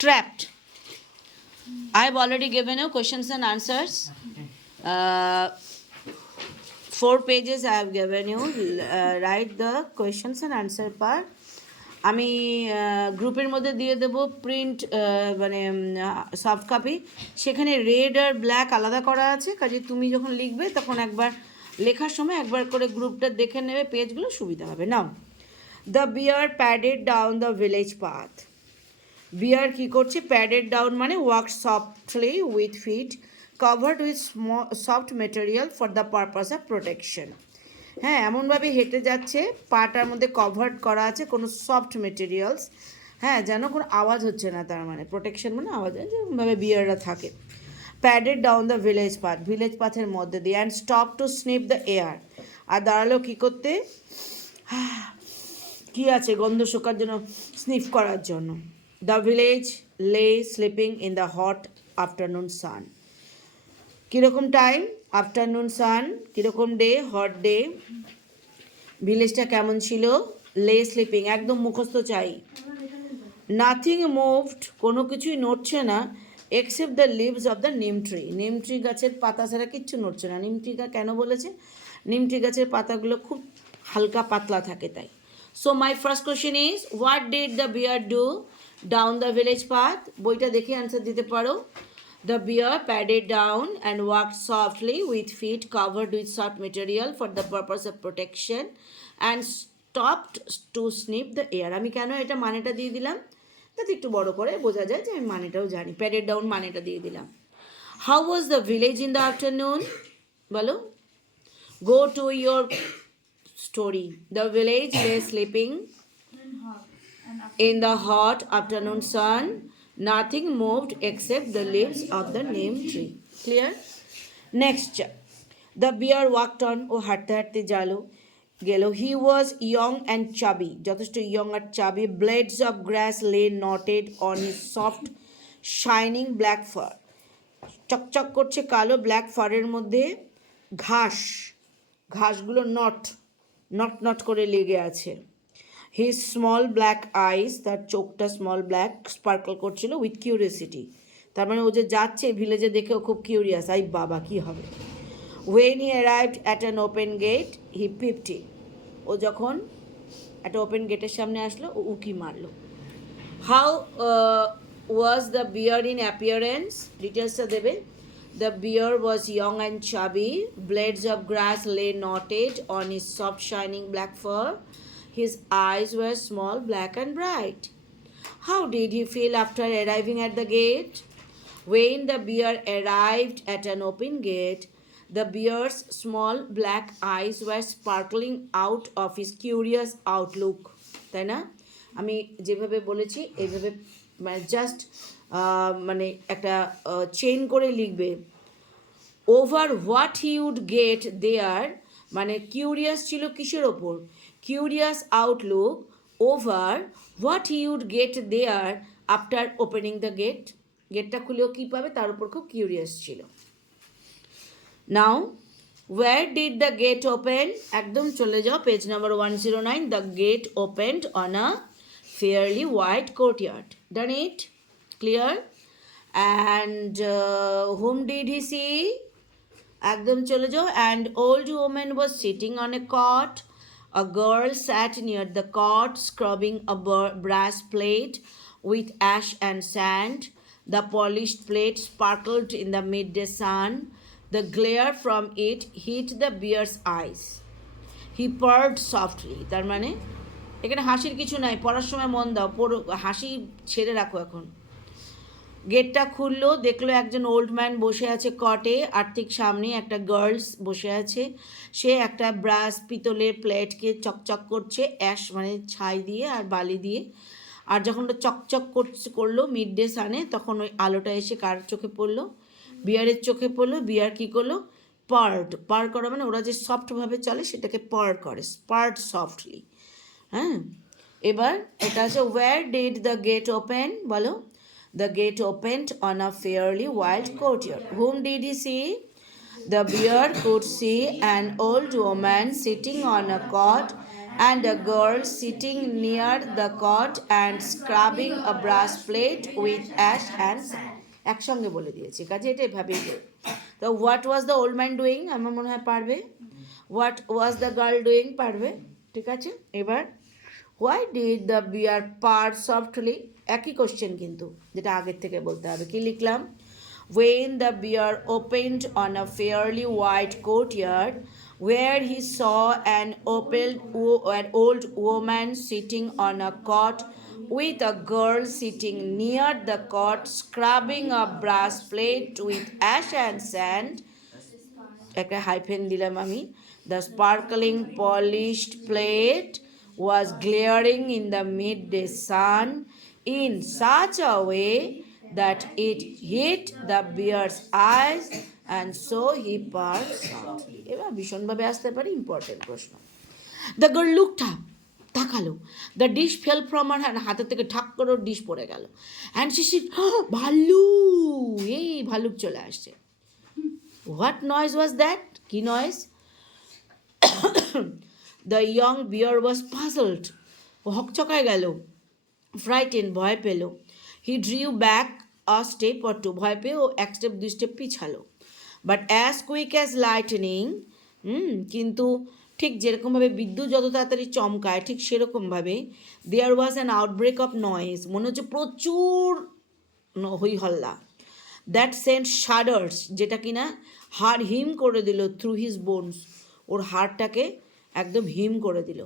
Trapped. I've already given you questions and answers. 4 pages I have given you. Write the questions and answer part. আমি গ্রুপের মধ্যে দিয়ে দেবো print মানে soft copy, সেখানে red আর black আলাদা করা আছে, কাজে তুমি যখন লিখবে তখন একবার লেখার সময় একবার করে গ্রুপটা দেখে নেবে, পেজগুলো সুবিধা হবে। Now, the bear padded down the village path. Bear কী করছে? প্যাডেড ডাউন মানে walk softly with feet covered with soft material for the purpose of protection. হ্যাঁ, এমনভাবে হেঁটে যাচ্ছে, পাটার মধ্যে কভার্ড করা আছে কোনো সফট মেটেরিয়ালস, হ্যাঁ, যেন কোনো আওয়াজ হচ্ছে না, তার মানে প্রোটেকশন মানে আওয়াজ, যেরকমভাবে বিয়াররা থাকে। Padded down the village path, village পাথের মধ্যে দিয়ে, and stop to sniff the air. আর দাঁড়ালো কী করতে? কী আছে গন্ধ শোকার জন্য, স্নিফ করার জন্য। The village lay sleeping in the hot afternoon sun. কীরকম টাইম? Afternoon sun. কীরকম ডে? Hot day. ভিলেজটা কেমন ছিল? লে স্লিপিং, একদম মুখস্থ চাই। নাথিং মুভড, কোনো কিছুই নড়ছে না, except the leaves of the neem tree. Neem tree গাছের পাতা ছাড়া কিচ্ছু নড়ছে না। নিম ট্রি কেন বলেছে? নিম ট্রি গাছের পাতাগুলো খুব হালকা পাতলা থাকে তাই। So my first question is, what did the bear do down the village path? বইটা দেখে অ্যান্সার দিতে পারো। The bear padded down and walked softly with feet covered with soft material for the purpose of protection and stopped to sniff the air. আমি কেন এটা মানেটা দিয়ে দিলাম যাতে একটু বড় করে বোঝা যায় যে আমি মানেটাও জানি। প্যাডেড ডাউন মানেটা দিয়ে দিলাম। How was the village in the afternoon? বলো, go to your story. The village lay sleeping in the hot afternoon sun. Nothing moved except the leaves of the neem tree. Clear? Next, the bear walked on. ও হাঁটতে হাঁটতে গেল। He was young and chubby. যথেষ্ট young R chubby. Blades of grass lay knotted on his soft, shining black fur. চকচক করছে কালো black ফারের মধ্যে ঘাসগুলো not করে লেগে আছে। হিজ স্মল ব্ল্যাক আইস, তার চোখটা স্মল ব্ল্যাক স্পার্কল করছিল উইথ কিউরিয়াসিটি, তার মানে ও যে যাচ্ছে ভিলেজে দেখেও খুব কিউরিয়াস, আই বাবা কী হবে। When he arrived at an open gate he peeped, ও যখন একটা ওপেন গেটের সামনে আসলো ও উকি মারলো। How was the bear in appearance? ডিটেলসটা দেবে। The bear was young and chubby, blades of grass lay knotted on his soft shining black fur. His eyes were small, black and bright. How did he feel after arriving at the gate? When the bear arrived at an open gate, the bear's small black eyes were sparkling out of his curious outlook. তাই না? আমি যেভাবে বলেছি এইভাবে just মানে একটা chain করে লিখবে। Over what he would get there, মানে কিউরিয়াস ছিল কিসের ওপর? Curious outlook over what he would get there after opening the gate. গেটটা খুলেও কী পাবে তার উপর খুব কিউরিয়াস ছিল। Now, where did the gate open? একদম চলে যাও page number 109। The gate opened on a fairly white courtyard. Done it? Clear? And whom did he see? একদম চলে যাও। And old woman was sitting on a cot. A girl sat near the cot scrubbing a brass plate with ash and sand. The polished plate sparkled in the midday sun. The glare from it hit the bear's eyes. He purred softly. তার মানে এখানে হাসির কিছু নাই, পড়ার সময় মন দাও, হাসি ছেড়ে রাখো এখন। গেটটা খুললো, দেখলো একজন ওল্ড ম্যান বসে আছে কটে, আর ঠিক সামনে একটা গার্লস বসে আছে। সে একটা ব্রাস পিতলের প্লেটকে চকচক করছে অ্যাশ মানে ছাই দিয়ে আর বালি দিয়ে। আর যখন ওটা চকচক করলো মিড ডে সানে, তখন ওই আলোটা এসে কার চোখে পড়লো? বিয়ারের চোখে পড়লো। বিয়ার কী করলো? পার করা মানে ওরা যে সফটভাবে চলে সেটাকে পার করে, স্পার্ড সফটলি। হ্যাঁ, এবার এটা আছে where did the gate open? বলো। The gate opened on a fairly wide courtyard. Whom did he see? The bear could see an old woman sitting on a cot and a girl sitting near the cot and scrubbing a brass plate with ash and sand. একসঙ্গে বলে দিয়েছি কাজে এটা এভাবেই তো what was the old man doing আমার মনে হয় পারবে what was the girl doing পারবে ঠিক আছে এবার why did the beer per softly একই কোশ্চেন কিন্তু যেটা আগের থেকে বলতে হবে কি লিখলাম when the bear opened on a fairly wide courtyard where he saw an old woman sitting on a cot with a girl sitting near the cot scrubbing a brass plate with ash and sand একটা hyphen দিলাম আমি the sparkling polished plate was glaring in the midday sun in such a way that it hit the bear's eyes and so he purred softly. এবার ভীষণভাবে আসতে পারে important প্রশ্ন the girl looked up তাকালো the dish fell from her hand হাতের থেকে ঠাক করে ডিশ পড়ে গেল অ্যান্ড সি সিড ভাল্লুক এই ভাল্লুক চলে আসছে হোয়াট নয়েজ ওয়াজ দ্যাট কি noise the young bear was puzzled ও হকচকায় গেল ফ্রাইটেন ভয় পেল he drew back a step or two ভয় পেয়ে ও এক স্টেপ দুই স্টেপ পিছালো but as quick as lightning কিন্তু ঠিক যেরকমভাবে বিদ্যুৎ যত তাড়াতাড়ি চমকায় ঠিক সেরকমভাবে there was an outbreak of noise মনে হচ্ছে প্রচুর হই হল্লা দ্যাট সেন্ট শাডার্স যেটা কিনা হাড় হিম করে দিল থ্রু হিজ বোনস ওর হাড়টাকে একদম হিম করে দিল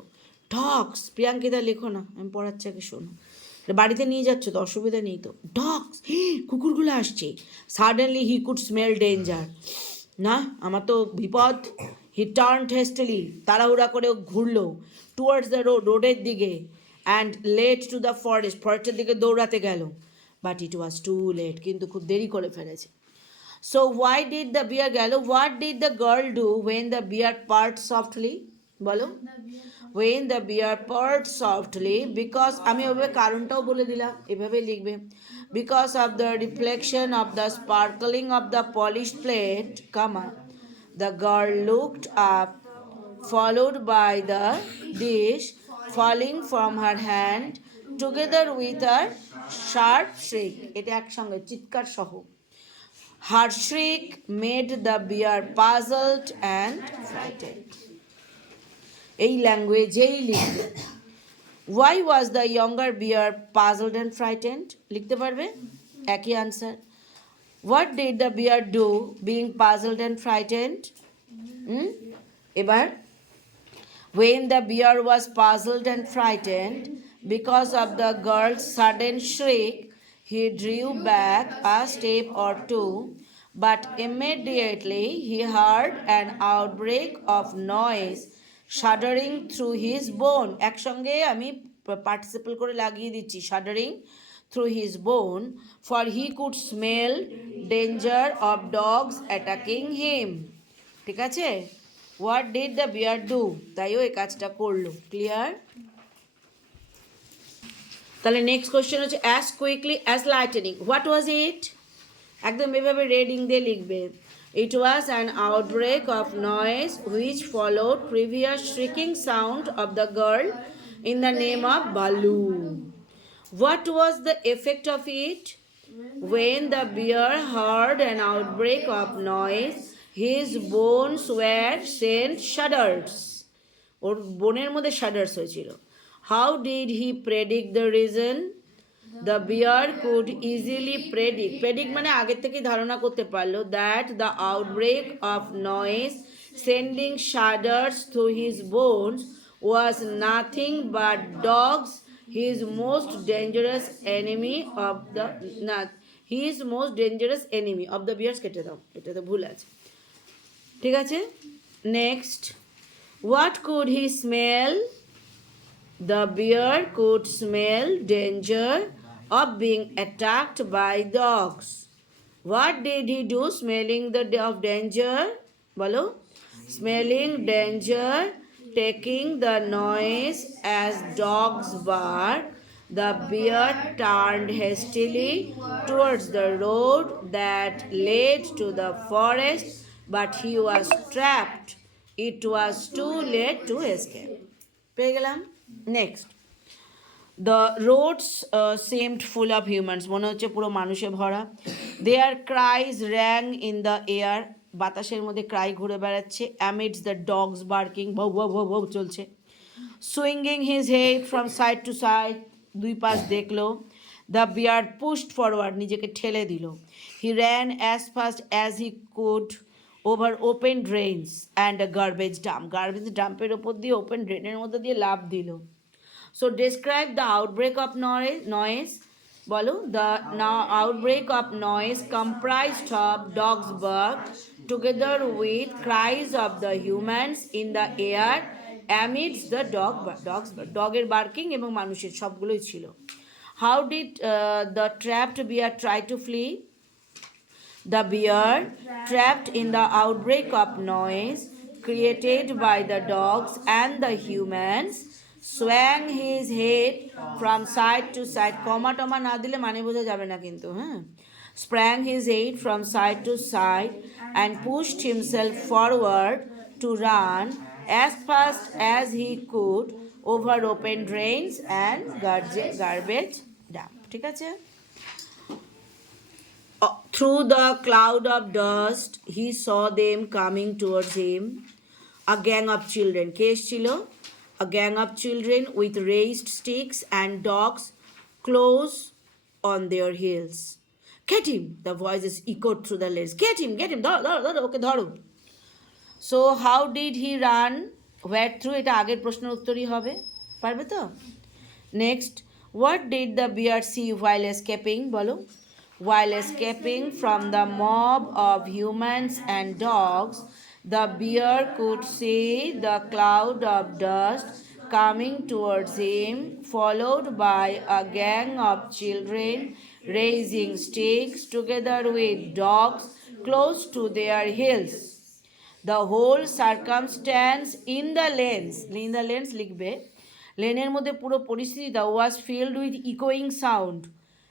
ডগস প্রিয়াঙ্কিতা লেখো না আমি পড়াচ্ছি আগে শোনো বাড়িতে নিয়ে যাচ্ছ তো অসুবিধা নেই তো ডগস কুকুরগুলো আসছে suddenly he could smell danger না আমার তো বিপদ হি টার্ন হেস্টেলি তাড়াহুড়া করে ঘুরলো টুয়ার্ডস দ্য রোডের দিকে অ্যান্ড লেট টু দ্য ফরেস্টের দিকে দৌড়াতে গেল but it was too late কিন্তু খুব দেরি করে ফেলেছে so why did the bear গেল what did the girl do when the bear part softly বলো when the bear purred softly because আমি ওভাবে কারণটাও বলে দিলাম এভাবে লিখবে because of the reflection of the sparkling of the polished plate comma the girl looked up followed by the dish falling from her hand together with a sharp shriek এটা একসঙ্গে চিৎকার সহ her shriek made the bear puzzled and frightened এই ল্যাঙ্গুয়েজেই লিখবে why was the younger bear puzzled and frightened লিখতে পারবে একই answer what did the bear do being puzzled and frightened এবার when the bear was puzzled and frightened because of the girl's sudden shriek he drew back a step or two but immediately he heard an outbreak of noise shuddering through his bone একসঙ্গে আমি participle করে লাগিয়ে দিচ্ছি shuddering through his bone for he could smell danger of dogs attacking him ঠিক আছে what did the bear do তাইও এই কাজটা করলো ক্লিয়ার তাহলে নেক্সট কোশ্চেন হচ্ছে as quickly as lightning what was it একদম এভাবে রেডিং দিয়ে লিখবে It was an outbreak of noise which followed previous shrieking sound of the girl in the name of Balu. What was the effect of it? When the bear heard an outbreak of noise, his bones were sent shudders. ওর বোনের মধ্যে shudders হয়েছিল. How did he predict the reason? The bear could easily predict মানে আগের থেকে ধারণা করতে পারলো that the outbreak of noise sending shudders through his bones was nothing but dogs his most dangerous enemy of the bears কেটে দাও এটা তো ভুল আছে ঠিক আছে next what could he smell the bear could smell danger of being attacked by dogs. What did he do smelling of danger? Bolo? Smelling danger, taking the noise as dogs bark, the bear turned hastily towards the road that led to the forest, but he was trapped. It was too late to escape. পেয়ে গেলাম। Next, the roads seemed full of humans, মনে হচ্ছে পুরো মানুষে ভরা। There cries rang in the air, বাতাসের মধ্যে cry ঘুরে বেড়াচ্ছে। অ্যামিডস দ্য ডগস বার্কিং, ভৌ ভৌ ভৌ ভৌ চলছে। Swinging his head from side to side, দুই পাশ দেখলো। দ্য বিয়ার পুশড ফরওয়ার্ড, নিজেকে ঠেলে দিল। He ran as fast as he could over open drains and a garbage dump, garbage ডাম্পের ওপর দিয়ে ওপেন ড্রেনের মধ্যে দিয়ে লাফ দিল। So describe the outbreak of noise. বলো, the outbreak of noise comprised of dogs bark together with cries of the humans in the air amidst the dogs dogের barking এবং মানুষের সবগুলোই ছিল. How did the trapped bear try to flee? The bear, trapped in the outbreak of noise created by the dogs and the humans, swung his head from side to side. কমা টমা না দিলে মানে বোঝা যাবে না কিন্তু, হ্যাঁ। Sprang his head from side to side and pushed himself forward to run as fast as he could over open drains and garbage dump. ঠিক আছে? Through the cloud of dust, he saw them coming towards him. A gang of children. কে ছিল? A gang of children with raised sticks and dogs close on their heels. Get him! The voices echoed through the lanes. Get him! Get him! ধরো, ওকে ধরো। So how did he run? Where through? এটা আগের প্রশ্নের উত্তরই হবে। পারবে তো? Next, what did the bear see while escaping? বলো। While escaping from the mob of humans and dogs, the bear could see the cloud of dust coming towards him, followed by a gang of children raising sticks together with dogs close to their heels. The whole circumstance in the lanes লিখবে, লেনের মধ্যে পুরো পরিস্থিতিটা was filled with echoing sound,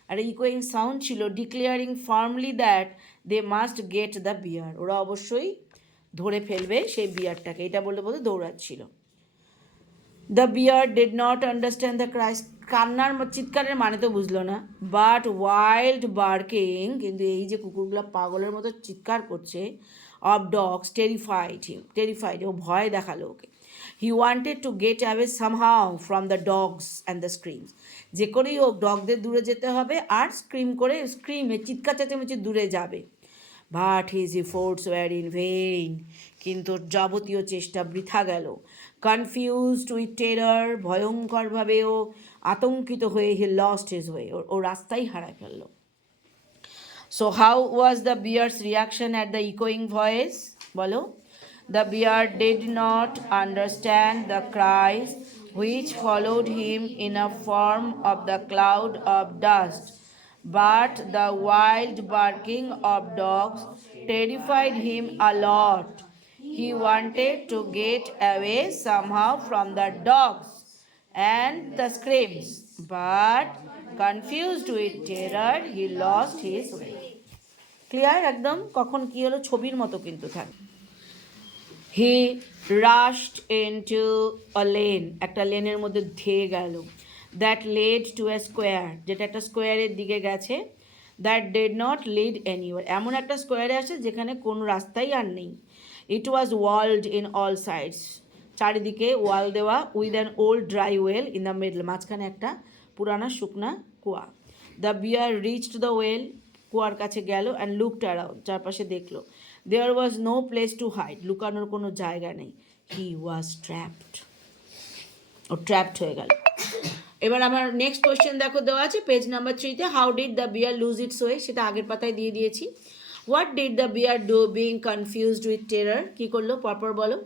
আর ইকোয়িং sound ছিল declaring firmly that they must get the bear, ওরা অবশ্যই ধরে ফেলবে সেই বিয়ারটাকে, এটা বলে বলে দৌড়াচ্ছিল। The bear did not understand the cries, কান্নার চিৎকারের মানে তো বুঝলো না। বাট ওয়াইল্ড বার্কিং, কিন্তু এই যে কুকুরগুলো পাগলের মতো চিৎকার করছে, অফ ডগস টেরিফাইড, ও ভয় দেখালো ওকে। He wanted to get away somehow from the dogs and the screams, যে করেই হোক ডগদের দূরে যেতে হবে আর স্ক্রিমে চিৎকার চেঁচামেচি দূরে যাবে। But his efforts were in vain, কিন্তু যাবতীয় চেষ্টা বৃথা গেল। কনফিউজড উইথ টেরার, ভয়ঙ্করভাবে ও আতঙ্কিত হয়ে হি লস্ট হিজ ওয়ে, ও রাস্তাই হারায় ফেললো। So how was the bear's reaction at the echoing voice? বলো। The bear did not understand the cries which followed him in a form of the cloud of dust, but the wild barking of dogs terrified him a lot. He wanted to get away somehow from the dogs and the screams, but confused with terror, he lost his way. Clear একদম? কখন কি হলো ছবির মতো কিন্তু থাকে। হি রাশড into a lane, একটা লেনের মধ্যে ধেয়ে গেল। That led to a square, যেটা একটা স্কোয়ারের দিকে গেছে। That did not lead anywhere, এমন একটা স্কোয়ারে আসে যেখানে কোনো রাস্তাই আর নেই। It was walled in all sides, চারিদিকে ওয়াল দেওয়া, with an old dry well in the middle, মাঝখানে একটা পুরানা শুকনা কুয়া। The bear reached the well, কুয়ার কাছে গেল, অ্যান্ড লুকড অ্যারাউন্ড, চারপাশে দেখলো। There was no place to hide, লুকানোর কোনো জায়গা নেই। হি ওয়াজ ট্র্যাপড, ও ট্র্যাপড হয়ে গেল। এবার আমার নেক্সট কোয়েশ্চেন দেখো দেওয়া আছে পেজ নাম্বার 3-তে। How did the bear lose its way, সেটা আগের পাতায় দিয়ে দিয়েছি। What did the bear do being confused with terror, কী করলো পরপর বলো।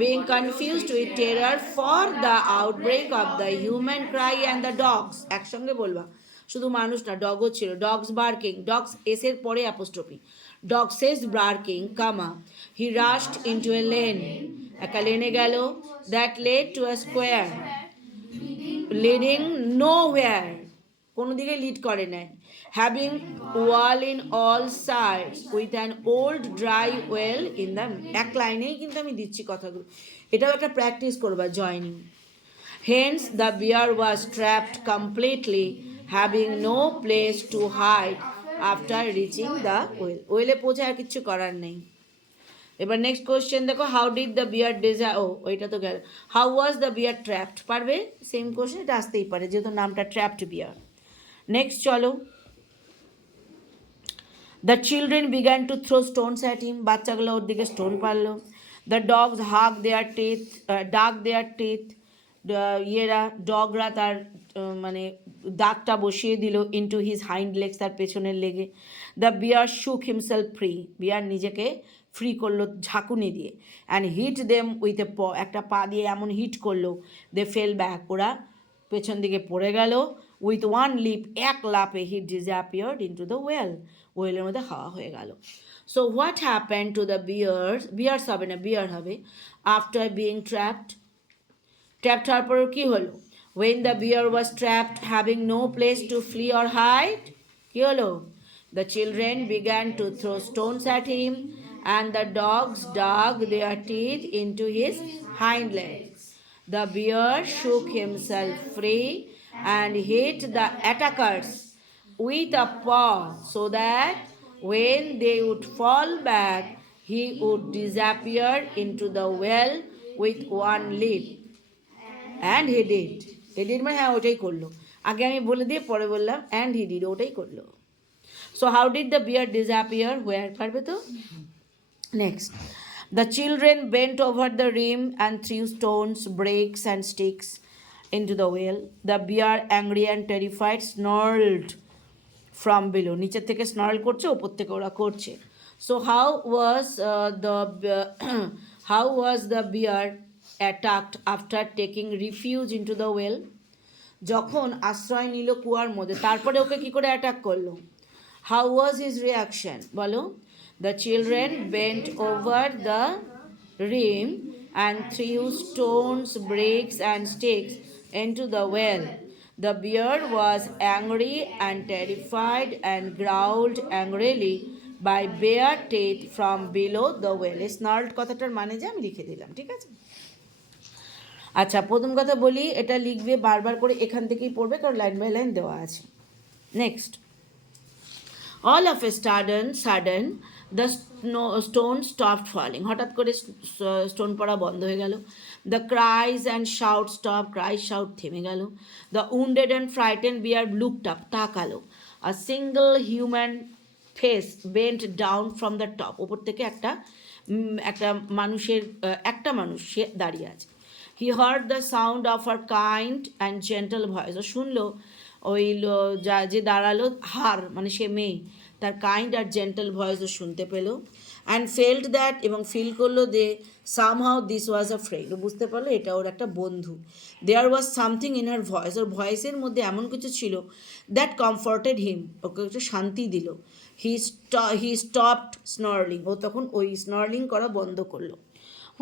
Being confused with terror for the outbreak of the human cry and the dogs, একসঙ্গে বলবা, শুধু মানুষ না ডগও ছিল। ডগস বার্কিং, ডগস এসের পরে অ্যাপোস্ট্রফি, ডগসেস বার্কিং কামা। হি রাশড ইনটু এ লেন, একটা লেনে গেল। That led to a square, leading nowhere, কোনো দিকে লিড করে নাই। Having wall in all sides with an old dry well in the, এক লাইনেই কিন্তু আমি দিচ্ছি কথাগুলো, এটাও একটা প্র্যাকটিস করবা joining. Hence, the bear was trapped completely, having no place to hide after reaching the well. ওয়েলে পৌঁছে আর কিছু করার নেই। এবার নেক্সট কোয়েশ্চেন দেখো, হাউ ডিড দ্য বিয়ার ওইটা তো গেল। How was the bear trapped? পারবে? সেম কোয়েশ্চেন, এটা আসতেই পারে যেহেতু নামটা ট্র্যাপড বিয়ার। নেক্সট চলো, the children began to throw stones at him, বাচ্চাগুলো ওর দিকে স্টোন পারলো। দ্য ডগস ডাক দেয়ার টিথ, ইয়েরা ডগরা তার মানে দাঁতটা বসিয়ে দিল ইনটু হিজ হাইন্ড লেগস, তার পেছনের লেগে। দ্য বিয়ার শুক হিমসেলফ ফ্রি, বিয়ার নিজেকে ফ্রি করলো ঝাঁকুনি দিয়ে। And hit them with a একটা পা দিয়ে এমন হিট করলো, দে ফেল ব্যাক, ওরা পেছন দিকে পড়ে গেল। উইথ ওয়ান লিপ, এক লাপে হি ডিসঅ্যাপিয়ার্ড ইনটু দ্য ওয়েলের মধ্যে হাওয়া হয়ে গেল। So what happen to the bears হবে না, বিয়ার হবে, আফটার বিইং ট্র্যাপড হওয়ার পরেও কী হলো? when the bear was trapped having no place to flee or hide, কী হলো? the children began to throw stones at him and the dogs dug their teeth into his hind legs. The bear shook himself free and hit the attackers with a paw so that when they would fall back he would disappear into the well with one leap. And he did মানে হ্যাঁ ওটাই করলো, আগে আমি বলে দিয়ে পরে বললাম অ্যান্ড হি ডিড, ওটাই করলো। So how did the bear disappear? Where পারবে তো? Next, the children bent over the rim and threw stones, bricks and sticks into the well. The bear angry and terrified snarled from below, নিচের থেকে snarl করছে, ওপর থেকে ওরা করছে। So how was the bear attacked after taking refuge into the well? যখন আশ্রয় নিল কুয়ার মধ্যে, তারপরে ওকে কী করে অ্যাটাক করলো? How was his reaction? বলো। The children bent over the rim and threw stones, bricks and sticks into the well. The bear was angry and terrified and growled angrily by bare teeth from below the well. এই snarled কথাটার মানে যে আমি লিখে দিলাম, ঠিক আছে? আচ্ছা, প্রথম কথা বলি, এটা লিখবে বারবার করে, এখান থেকেই পড়বে কারণ লাইন বাই লাইন দেওয়া আছে। Next, all of a sudden the stone stopped falling, হঠাৎ করে স্টোন পড়া বন্ধ হয়ে গেল। The cries and shout stop, cries shout থেমে গেল। The wounded and frightened bear looked up, তাকালো। A single human face bent down from the top, ওপর থেকে একটা মানুষ সে দাঁড়িয়ে আছে। He heard the sound of her kind and gentle voice, ও শুনলো ওই যে দাঁড়ালো হার মানে সে মেয়ে, তার কাইন্ড আর জেন্টাল ভয়েসও শুনতে পেলো। অ্যান্ড ফেল্ট দ্যাট, এবং ফিল করলো they somehow this was a friend, ও বুঝতে পারলো এটা ওর একটা বন্ধু। There was something in her voice, ওর ভয়েসের মধ্যে এমন কিছু ছিল দ্যাট কমফর্টেড হিম, ওকে একটু শান্তি দিল। হি স্টপড স্নর্লিং, ও তখন ওই স্নর্লিং করা বন্ধ করলো।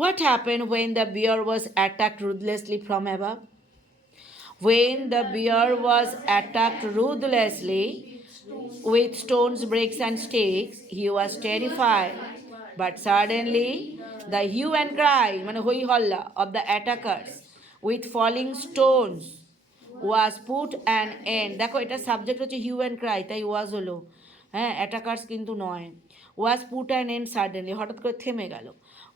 What happened when the bear was attacked ruthlessly from above? When the bear was attacked ruthlessly with stones, bricks, and sticks, he was terrified. But suddenly, the hue and cry, মানে হই হল্লা, of the attackers with falling stones was put an end. দেখো এটা subject হচ্ছে Hugh and Cry, তাই ওয়াজ হলো, হ্যাঁ, attackers কিন্তু নয়। was put an end suddenly, হঠাৎ করে থেমে গেল।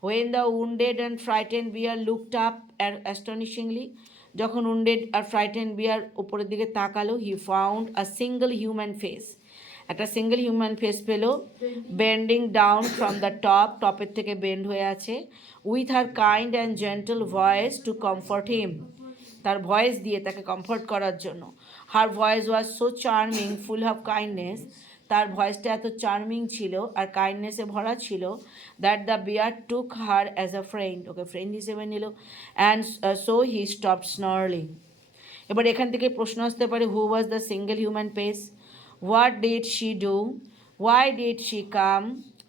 when the wounded and frightened bear looked up astonishingly, যখন wounded আর frightened bear উপরের দিকে তাকালো, he found a single human face, একটা সিঙ্গেল হিউম্যান ফেস পেলো, বেন্ডিং ডাউন ফ্রম দ্য টপের থেকে বেন্ড হয়ে আছে, with her kind and gentle voice to comfort him, তার ভয়েস দিয়ে তাকে কমফর্ট করার জন্য। Her voice was so charming, full of kindness, তার ভয়েসটা এত চার্মিং ছিল আর কাইন্ডনেসে ভরা ছিল, that the bear took her as a friend, ওকে ফ্রেন্ড হিসেবে নিল। And so he stopped snarling. এবার এখান থেকে প্রশ্ন আসতে পারে, who was the single human face? What did she do? Why did she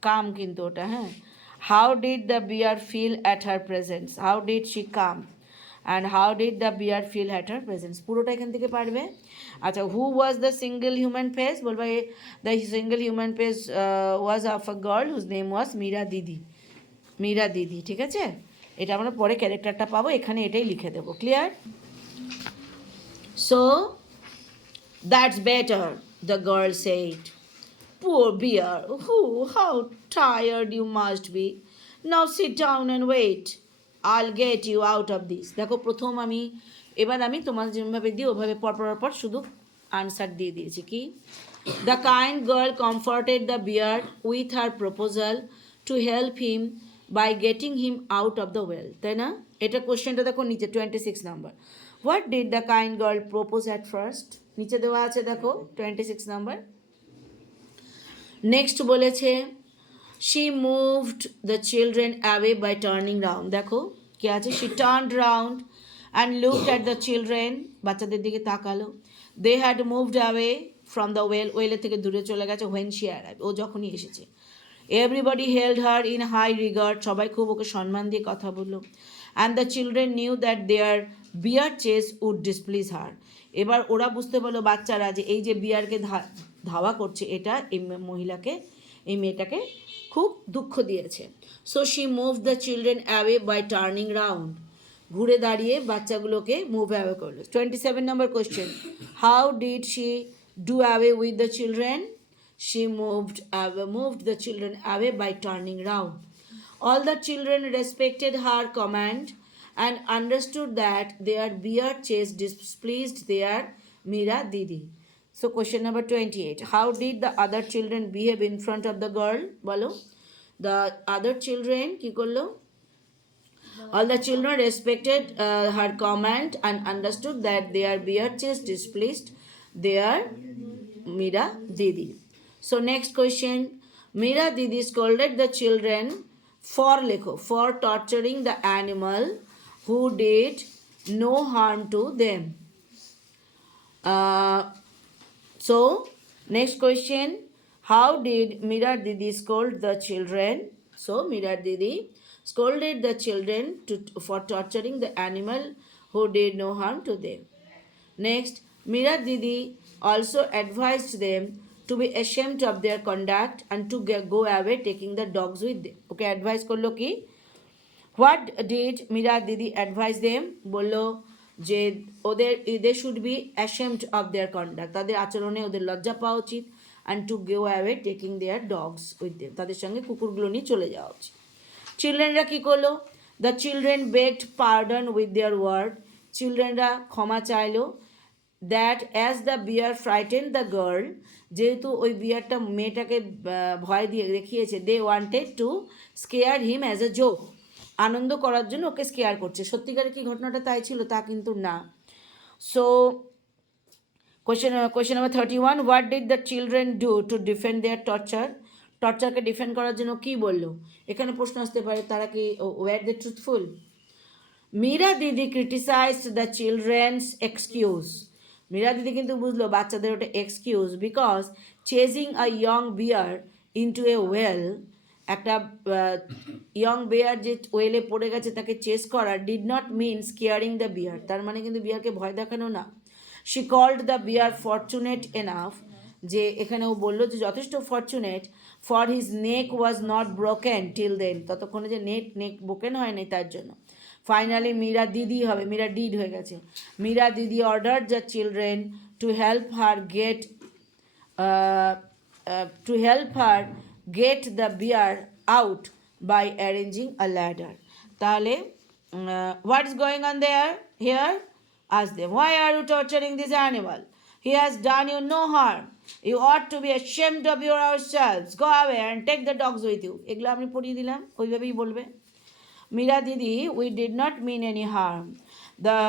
come কিন্তু ওটা, হ্যাঁ। How did the bear feel at her presence? How did she come and how did the bear feel at her presence, পুরোটা এখান থেকে পারবে। আচ্ছা, who was the single human face? বলবে the single human face was of a girl whose name was Meera didi, ঠিক আছে? এটা আমরা পরে ক্যারেক্টারটা পাবো, এখানে এটাই লিখে দেবো। Clear? So that's better, the girl said. Poor bear, how tired you must be. Now sit down and wait. I'll get you out of this. দেখো প্রথম আমি এবার আমি তোমাদের যেভাবে দিই ওভাবে পর শুধু আনসার দিয়ে দিয়েছি কি the kind girl comforted the bear with her proposal to help him by getting him out of the well, তাই না? এটা কোশ্চেনটা দেখো নিচে 26 number. What did the kind girl propose at first? নিচে দেওয়া আছে দেখো 26 নাম্বার। নেক্সট বলেছে she moved the children away by turning round, দেখো কি আছে, she turned round and looked at the children, বাচ্চাদের দিকে তাকালো, they had moved away from the well, ওয়েলের থেকে দূরে চলে গেছে, when she arrived, ও যখনই এসেছে। everybody held her in high regard, সবাই খুব ওকে সম্মান দিয়ে কথা বললো, and the children knew that their bear chase would displease her, এবার ওরা বুঝতে পারলো বাচ্চারা যে এই যে বিয়ারকে ধাওয়া করছে এটা এই মহিলাকে, এই মেয়েটাকে খুব দুঃখ দিয়েছে। So she move the children away by turning round, ঘুরে দাঁড়িয়ে বাচ্চাগুলোকে মুভ অ্যাওয়ে করলো। 27 number question, how did she do away with the children? She moved the children away by turning round. All the children respected her command and understood that their bear chase displeased their Mira Didi. So question number 28. How did the other children behave in front of the girl? Bolo. The other children ki korlo? All the children respected her command and understood that their bear chase displeased their Mira Didi. So next question. Mira Didi scolded the children for torturing the animal who did no harm to them. So, next question. How did Mira Didi scold the children? So, Mira Didi scolded the children for torturing the animal who did no harm to them. Next, Mira Didi also advised them to be ashamed of their conduct and to go away taking the dogs with them. Okay, advice korlo ki? What did Mira Didi advise them? বললো যে they should be ashamed of their conduct, তাদের আচরণে ওদের লজ্জা পাওয়া উচিত, and to go away taking their dogs with them, তাদের সঙ্গে কুকুরগুলো নিয়ে চলে যাওয়া উচিত। চিলড্রেনরা কী করলো? The children begged pardon with their word, চিলড্রেনরা ক্ষমা চাইলো, that as the bear frightened the girl, যেহেতু ওই বিয়ারটা মেয়েটাকে ভয় দিয়ে দেখিয়েছে, they wanted to scare him as a joke, আনন্দ করার জন্য ওকে স্কেয়ার করছে। সত্যিকারে কি ঘটনাটা তাই ছিল? তা কিন্তু না। So question number 31, what did the children do to defend their torture? টর্চারকে ডিফেন্ড করার জন্য কি বললো? এখানে প্রশ্ন আসতে পারে, তারা কি war the truthful? Meera didi criticised the children's excuse, Meera didi কিন্তু বুঝলো বাচ্চাদের ওটা excuse, because chasing a young bear into a well, একটা ইয়ং বেয়ার যে ওয়েলে পড়ে গেছে তাকে চেস করা did not mean scaring the bear, তার মানে কিন্তু বিয়ারকে ভয় দেখানো না। She called the bear fortunate enough, যে এখানে ও বললো যে যথেষ্ট fortunate, for his neck was not broken till then, ততক্ষণে যে নেক ব্রোকেন হয় নাই তার জন্য। ফাইনালি মীরা দিদি হবে, মীরা ডিড হয়ে গেছে। Meera didi order the children to help her get the bear out by arranging a ladder. তাহলে what is going on there? Here, ask them, why are you torturing this animal? He has done you no harm. You ought to be ashamed of yourselves. Go away and take the dogs with you. এগুলো আমি পড়িয়ে দিলাম, ওইভাবেই বলবে। Mira Didi, we did not mean any harm. The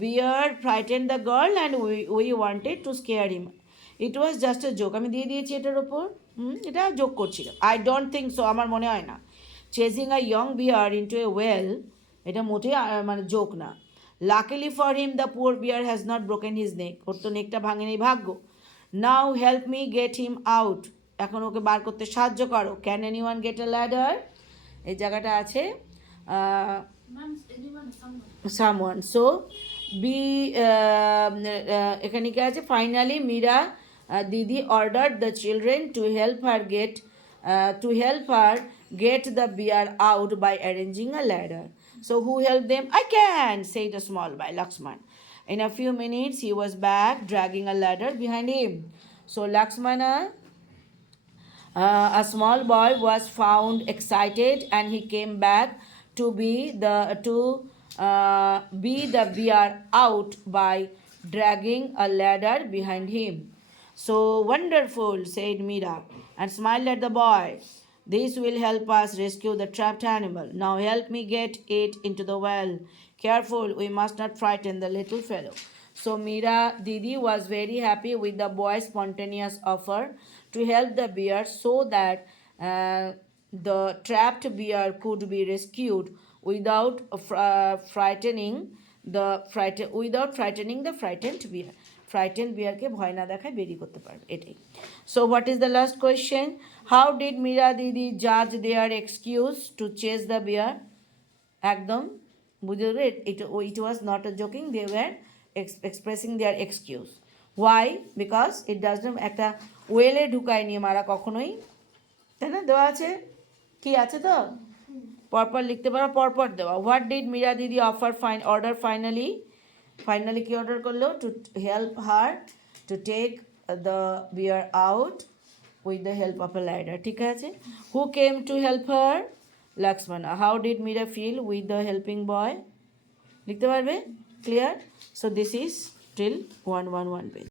bear frightened the girl and we wanted to scare him. It was just a joke. আমি দিয়ে দিয়েছি এটার ওপর, এটা জোক করছিল। আই ডোন্ট থিঙ্ক সো, আমার মনে হয় না। Chasing a young bear into a well, এটা মোটেই মানে জোক না। Luckily for him the poor bear has not broken his neck, ওর তো নেকটা ভাঙেনি, ভাগ্য। Now help me get him out, এখন ওকে বার করতে সাহায্য করো। Can any one get a ladder? এই জায়গাটা আছে সামওয়ান। সো বি এখানে কি আছে? Finally Meera Didi ordered the children to help her get the bear out by arranging a ladder. So who helped them? I can, said a small boy, Lakshman. In a few minutes, he was back dragging a ladder behind him. So Lakshmana, a small boy, was found excited, and he came back to be the bear out by dragging a ladder behind him. So wonderful, said Mira, and smiled at the boy. This will help us rescue the trapped animal. Now help me get it into the well. Careful, we must not frighten the little fellow. So Mira Didi was very happy with the boy's spontaneous offer to help the bear so that the trapped bear could be rescued without frightening the frightened bear. Frightened bearকে ভয় না দেখায় বেরি করতে পারবে এটাই. So what is the last question? How did Mira Didi judge their excuse to chase the bear? একদম বুঝে গেলে it was not a joking, they were expressing their excuse. Why? Because it doesn't একটা ওয়েলে ঢুকায় নিয়ে মারা কখনোই, তাই না? দেওয়া আছে, কি আছে তো পরপর লিখতে পারো, পরপর দেওয়া. What did Meera didi order finally কি অর্ডার করলো? To help her to take the bear out with the help of a ladder. ঠিক আছে. Who came to help her? Lakshmana. How did Meera feel with the helping boy? লিখতে পারবে? Clear? So this is till 111 page.